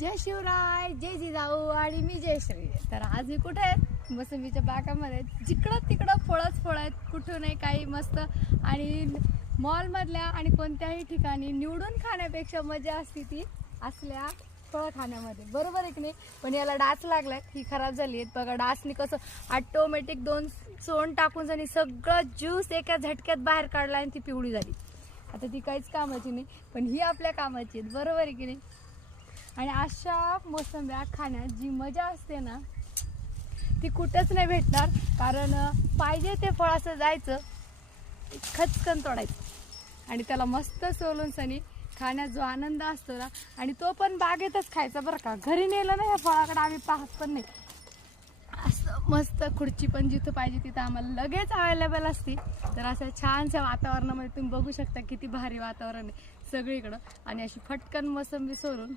जय शिवराय, जय जिजाऊ आणि मी जय श्री. तर आज मी कुठे आहे? मोसंबीच्या बागामध्ये. जिकडं तिकडं फळच फळ आहेत, कुठूनही काही मस्त. आणि मॉलमधल्या आणि कोणत्याही ठिकाणी निवडून खाण्यापेक्षा मजा असते ती असल्या फळं खाण्यामध्ये, बरोबर आहे की नाही? पण याला डास लागलाय, ही खराब झाली आहेत बघा. डासनी कसं ऑटोमॅटिक 2 सोंड टाकून जाणी सगळं ज्यूस एका झटक्यात बाहेर काढला आणि ती पिवळी झाली. आता ती काहीच कामाची नाही, पण ही आपल्या कामाची आहेत, बरोबर आहे की नाही? आणि अशा मोसंब्या खाण्यात जी मजा असते ना, ती कुठेच नाही भेटणार. कारण पाहिजे ते फळ असं जायचं, खचकन तोडायचं आणि त्याला मस्त सोलून सनी खाण्यात जो आनंद असतो ना, आणि तो पण बागेतच खायचा बरं का. घरी नेलं ना ह्या फळाकडे आम्ही पाहत पण नाही. असं मस्त खुर्ची पण जिथं पाहिजे तिथं आम्हाला लगेच अवेलेबल असते. तर असं छानशा वातावरणामध्ये तुम्ही बघू शकता किती भारी वातावरण आहे सगळीकडं. आणि अशी फटकन मोसंबी सोलून